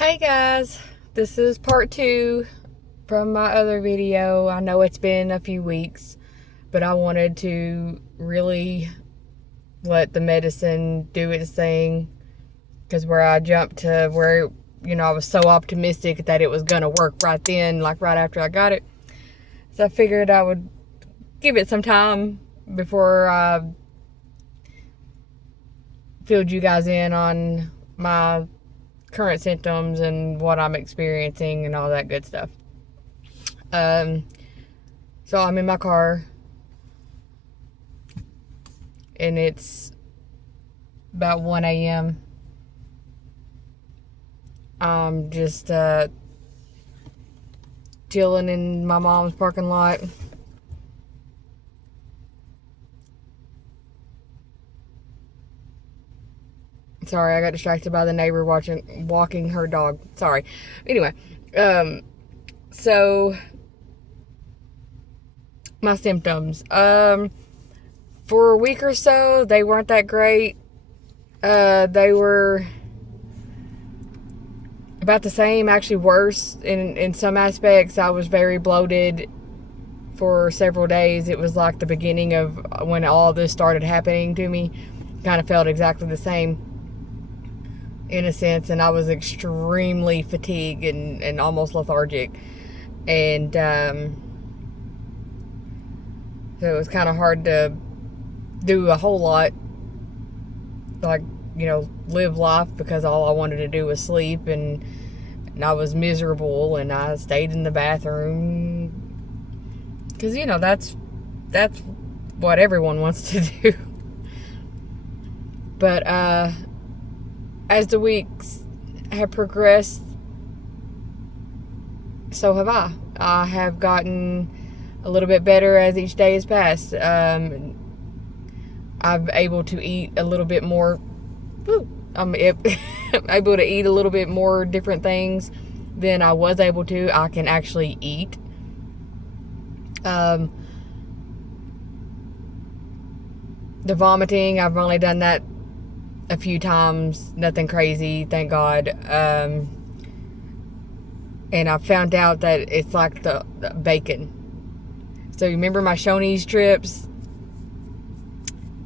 Hey guys, this is part 2 from my other video. I know it's been a few weeks, but I wanted to really let the medicine do its thing, because where I jumped to where, I was so optimistic that it was going to work right then, like right after I got it. So I figured I would give it some time before I filled you guys in on my current symptoms and what I'm experiencing and all that good stuff. So I'm in my car and it's about 1 a.m. I'm just chilling in my mom's parking lot. Sorry, I got distracted by the neighbor walking her dog. Sorry. Anyway, so my symptoms. For a week or so, they weren't that great. They were about the same, actually worse in some aspects. I was very bloated for several days. It was like the beginning of when all this started happening to me. Kind of felt exactly the same in a sense, and I was extremely fatigued and almost lethargic, and so it was kind of hard to do a whole lot, like, live life, because all I wanted to do was sleep, and I was miserable, and I stayed in the bathroom because that's what everyone wants to do. But as the weeks have progressed, so have I. I have gotten a little bit better as each day has passed. I'm able to eat a little bit more. I'm able to eat a little bit more different things than I was able to. I can actually eat. The vomiting, I've only done that a few times, nothing crazy, thank God. And I found out that it's like the bacon. So you remember my Shoney's trips?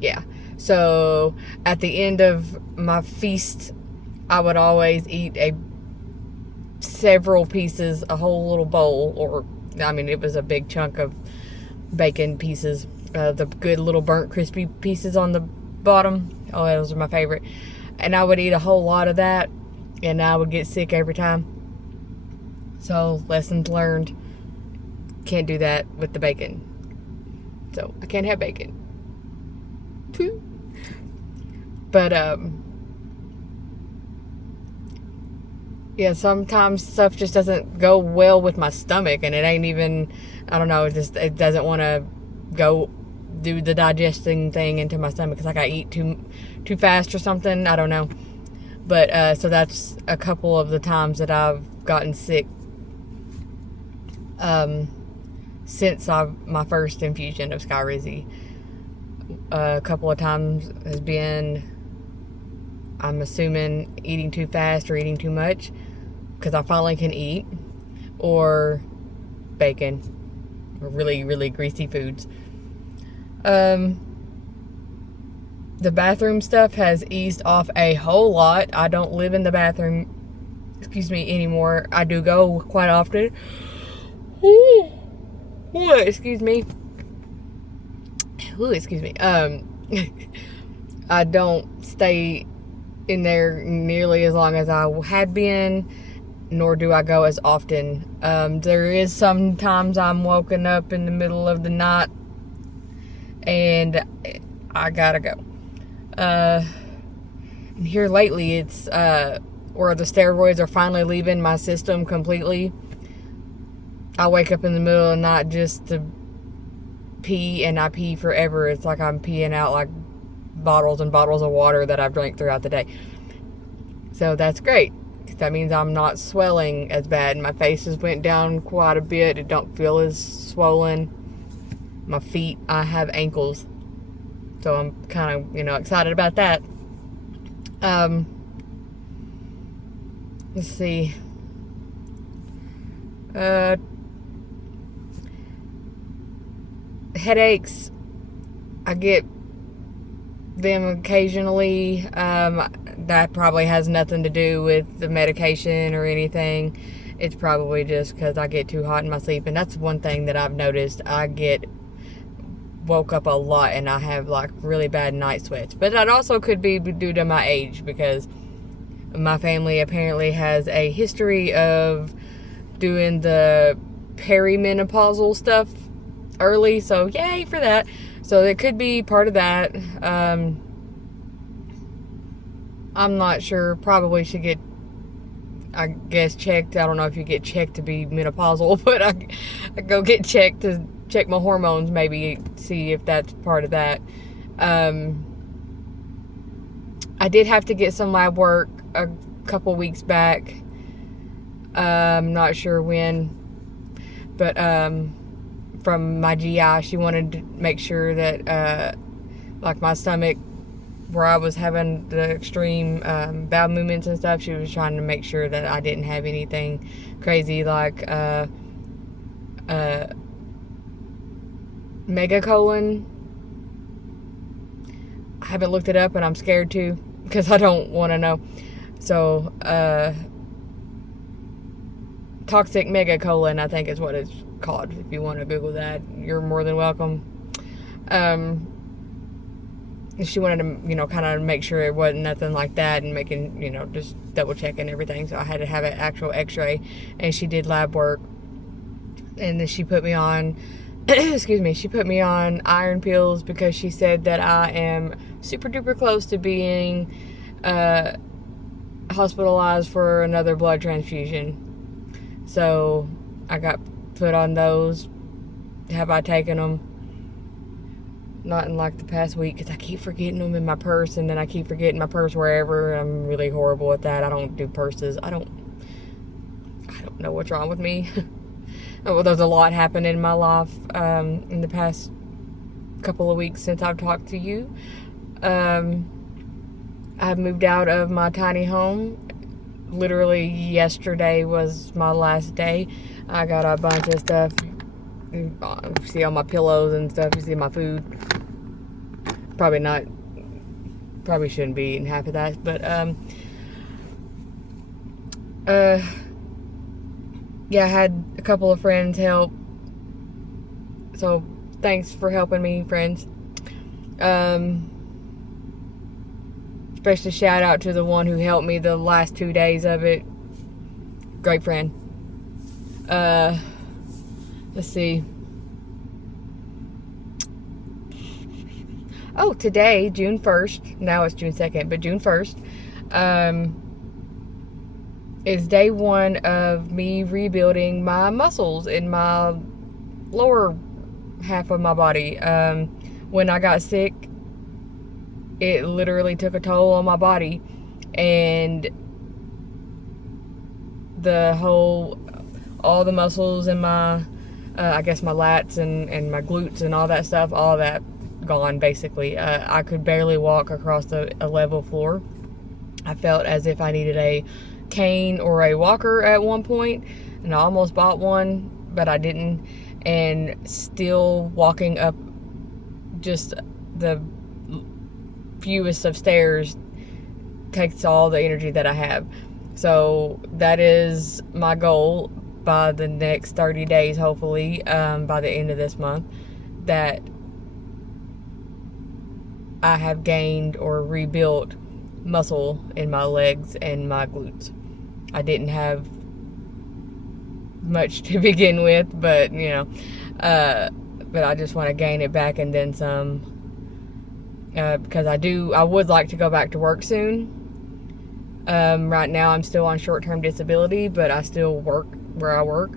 Yeah. So at the end of my feast, I would always eat several pieces, a whole little bowl, or it was a big chunk of bacon pieces, the good little burnt crispy pieces on the bottom. Oh, those are my favorite. And I would eat a whole lot of that, and I would get sick every time. So, lessons learned. Can't do that with the bacon. So, I can't have bacon. But, yeah, sometimes stuff just doesn't go well with my stomach, and it ain't even, I don't know, it doesn't want to go do the digesting thing into my stomach. It's like I eat too fast or something. I don't know. But so that's a couple of the times that I've gotten sick since my first infusion of Skyrizi. A couple of times has been, I'm assuming, eating too fast or eating too much, because I finally can eat, or bacon, or really, really greasy foods. The bathroom stuff has eased off a whole lot. I don't live in the bathroom, anymore. I do go quite often. Ooh, excuse me. I don't stay in there nearly as long as I had been, nor do I go as often. There is sometimes I'm woken up in the middle of the night and I gotta go. And here lately, it's where the steroids are finally leaving my system completely. I wake up in the middle of the night just to pee, and I pee forever. It's like I'm peeing out like bottles and bottles of water that I've drank throughout the day. So that's great. That means I'm not swelling as bad. My face has went down quite a bit. It don't feel as swollen. My feet, I have ankles. So I'm kind of, excited about that. let's see. Headaches, I get them occasionally. That probably has nothing to do with the medication or anything. It's probably just because I get too hot in my sleep. And that's one thing that I've noticed. I get woke up a lot and I have like really bad night sweats. But that also could be due to my age, because my family apparently has a history of doing the perimenopausal stuff early. So yay for that. So it could be part of that. I'm not sure. Probably should get, I guess, checked. I don't know if you get checked to be menopausal, but I go get checked to check my hormones, maybe see if that's part of that. I did have to get some lab work a couple weeks back. I'm not sure when, but from my GI, she wanted to make sure that like my stomach, where I was having the extreme bowel movements and stuff, she was trying to make sure that I didn't have anything crazy like megacolon. I haven't looked it up and I'm scared to, because I don't want to know. So toxic megacolon, I think is what it's called. If you want to Google that, you're more than welcome. She wanted to, kind of make sure it wasn't nothing like that, and making, just double checking everything. So I had to have an actual x-ray, and she did lab work. And then she put me on, excuse me, she put me on iron pills because she said that I am super duper close to being hospitalized for another blood transfusion. So I got put on those. Have I taken them? Not in like the past week, because I keep forgetting them in my purse, and then I keep forgetting my purse wherever. I'm really horrible at that. I don't do purses. I don't know what's wrong with me. Well, there's a lot happened in my life in the past couple of weeks since I've talked to you. I've moved out of my tiny home. Literally yesterday was my last day. I got a bunch of stuff. You see all my pillows and stuff. You see my food. Probably shouldn't be eating half of that, but yeah, I had a couple of friends help, so thanks for helping me, friends. Especially shout out to the one who helped me the last 2 days of it. Great friend. Let's see. Oh, today, June 1st, now it's June 2nd, but June 1st, is day one of me rebuilding my muscles in my lower half of my body. When I got sick, it literally took a toll on my body, and all the muscles in my, I guess my lats and my glutes and all that stuff, all that gone basically. I could barely walk across a level floor. I felt as if I needed a cane or a walker at one point, and I almost bought one, but I didn't. And still walking up just the fewest of stairs takes all the energy that I have. So that is my goal by the next 30 days, hopefully, by the end of this month, that I have gained or rebuilt muscle in my legs and my glutes. I didn't have much to begin with, but but I just want to gain it back and then some, because I would like to go back to work soon. Right now I'm still on short-term disability, but I still work where I work,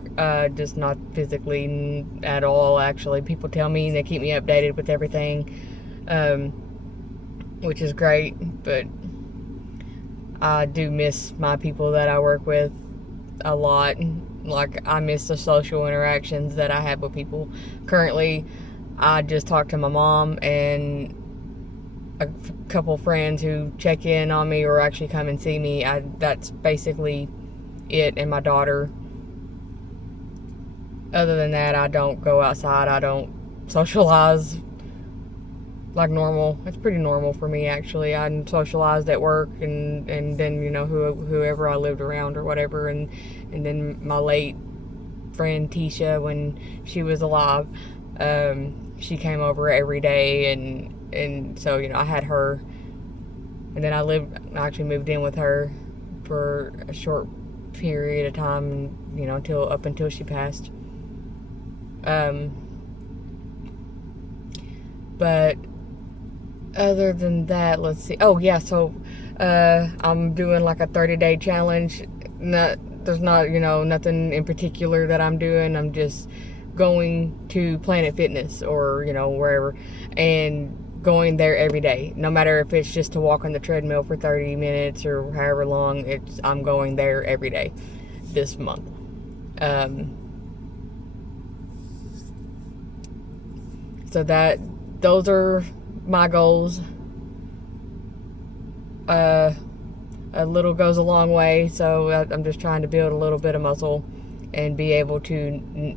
just not physically at all, actually. People tell me, they keep me updated with everything, which is great, but I do miss my people that I work with a lot. Like, I miss the social interactions that I have with people. Currently, I just talked to my mom and a couple friends who check in on me or actually come and see me. That's basically it and my daughter. Other than that, I don't go outside. I don't socialize like normal. It's pretty normal for me, actually. I socialized at work, and then, you know, whoever I lived around or whatever, and then my late friend Tisha, when she was alive, she came over every day, and so, you know, I had her, and then I actually moved in with her for a short period of time, you know, up until she passed. But other than that, let's see. Oh yeah, so I'm doing like a 30-day challenge. There's not, you know, nothing in particular that I'm doing. I'm just going to Planet Fitness or, you know, wherever, and going there every day. No matter if it's just to walk on the treadmill for 30 minutes or however long, I'm going there every day this month. So those are my goals. A little goes a long way, so I'm just trying to build a little bit of muscle and be able to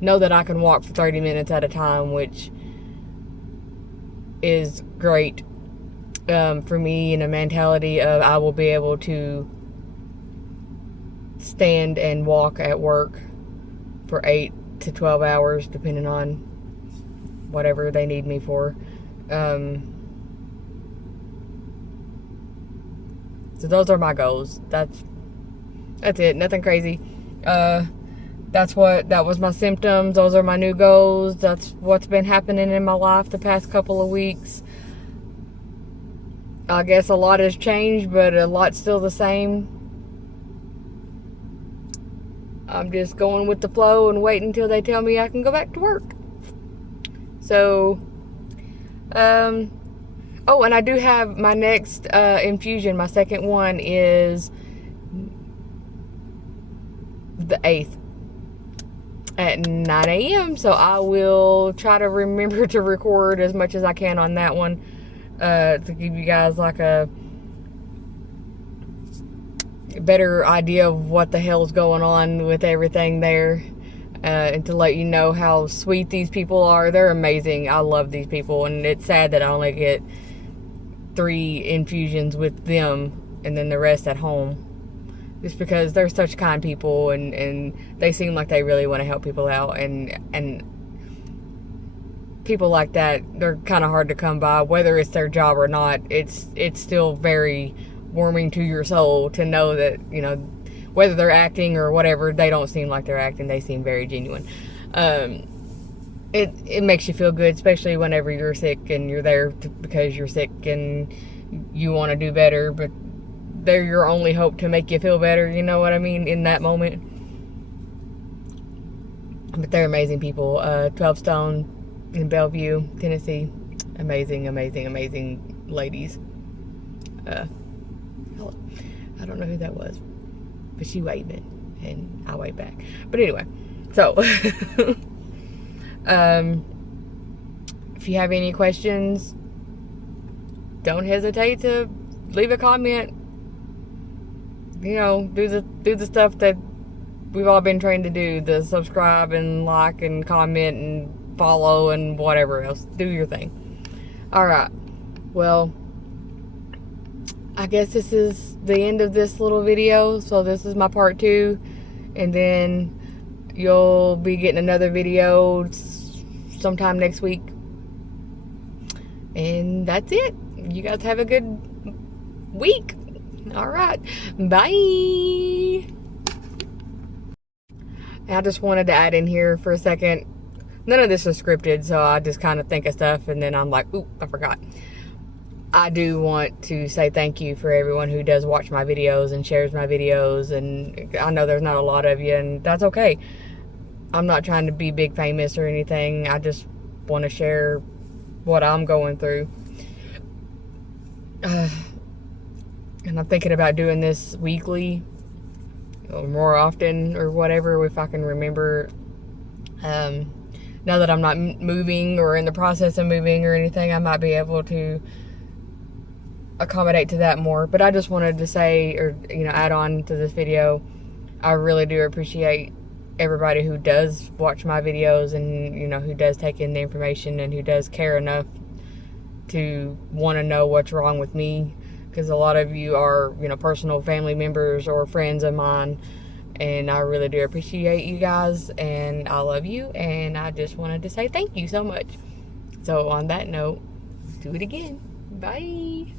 know that I can walk for 30 minutes at a time, which is great for me, in a mentality of I will be able to stand and walk at work for 8 to 12 hours, depending on whatever they need me for. So those are my goals. That's it. Nothing crazy. That was my symptoms. Those are my new goals. That's what's been happening in my life the past couple of weeks. I guess a lot has changed, but a lot's still the same. I'm just going with the flow and waiting until they tell me I can go back to work. So, oh, and I do have my next infusion. My second one is the 8th at 9 a.m. So I will try to remember to record as much as I can on that one, to give you guys like a better idea of what the hell's going on with everything there. And to let you know how sweet these people are. They're amazing. I love these people, and it's sad that I only get 3 infusions with them and then the rest at home, just because they're such kind people, and they seem like they really want to help people out, and people like that, they're kind of hard to come by, whether it's their job or not. It's still very warming to your soul to know that, you know, whether they're acting or whatever, they don't seem like they're acting. They seem very genuine. It makes you feel good, especially whenever you're sick and you're there because you're sick and you want to do better, but they're your only hope to make you feel better. You know what I mean? In that moment. But they're amazing people. 12 Stone in Bellevue, Tennessee. Amazing, amazing, amazing ladies. I don't know who that was, but she waving and I wave back. But anyway, so if you have any questions, don't hesitate to leave a comment. You know, do the stuff that we've all been trained to do, the subscribe and like and comment and follow and whatever else. Do your thing. All right. Well, I guess this is the end of this little video. So this is my part 2, and then you'll be getting another video sometime next week. And that's it. You guys have a good week. All right. Bye. I just wanted to add in here for a second. None of this is scripted, so I just kind of think of stuff and then I'm like, oop, I forgot. I do want to say thank you for everyone who does watch my videos and shares my videos, and I know there's not a lot of you, and that's okay. I'm not trying to be big famous or anything. I just want to share what I'm going through. And I'm thinking about doing this weekly or more often or whatever, if I can remember. Now that I'm not moving or in the process of moving or anything, I might be able to accommodate to that more. But I just wanted to say, or add on to this video, I really do appreciate everybody who does watch my videos and who does take in the information and who does care enough to want to know what's wrong with me, because a lot of you are personal family members or friends of mine, and I really do appreciate you guys, and I love you, and I just wanted to say thank you so much. So on that note, do it again. Bye.